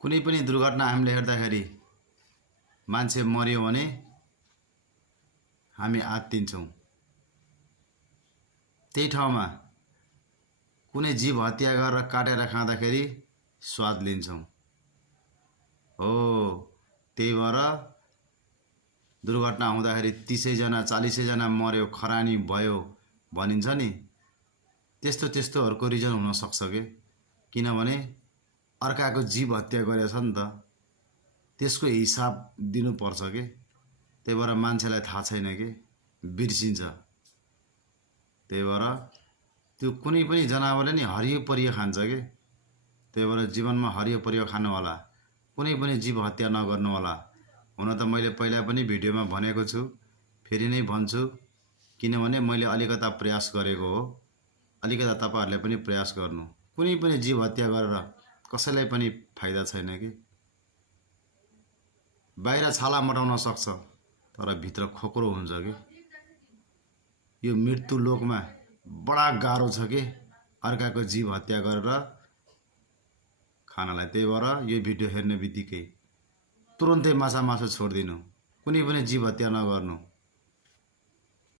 कुनै पनि दुर्घटना हामीले हेर्दाखेरि मान्छे मर्यो भने हामी आत्तिन्छौँ। त्यही ठाउँमा कुनै जीव हत्या गरेर काटेर खाँदाखेरि स्वाद लिन्छौँ। हो, त्यही भएर दुर्घटना हुँदाखेरि 30 जना 40 जना मर्यो, खरानी भयो भनिन्छ नि, त्यस्तोहरूको रिजन हुन सक्छ के। किनभने अर्काको जीव हत्या गरेछ नि त, त्यसको हिसाब दिनुपर्छ के। त्यही भएर मान्छेलाई थाहा छैन के, बिर्सिन्छ। त्यही भएर त्यो कुनै पनि जनावरले नि हरियो परियो खान्छ के। त्यही भएर जीवनमा हरियो परियो खानु होला, कुनै पनि जीव हत्या नगर्नु होला। हुन त मैले पहिला पनि भिडियोमा भनेको छु, फेरि नै भन्छु, किनभने मैले अलिकता प्रयास गरेको हो। अलिकता तपाईहरुले पनि प्रयास गर्नु। कुनै पनि जीव हत्या गरेर कसैलाई पनि फाइदा छैन के। बाहिर छाला मटाउन सक्छ तर भित्र खोक्रो हुन्छ के। यो मृत्यु लोकमा बडा गाह्रो छ के अर्काको जीव हत्या गरेर खानलाई। त्यही भएर यो भिडियो हेर्ने बित्तिकै तुरुन्तै माछा छोड्दिनु, कुनै पनि जीव हत्या नगर्नु।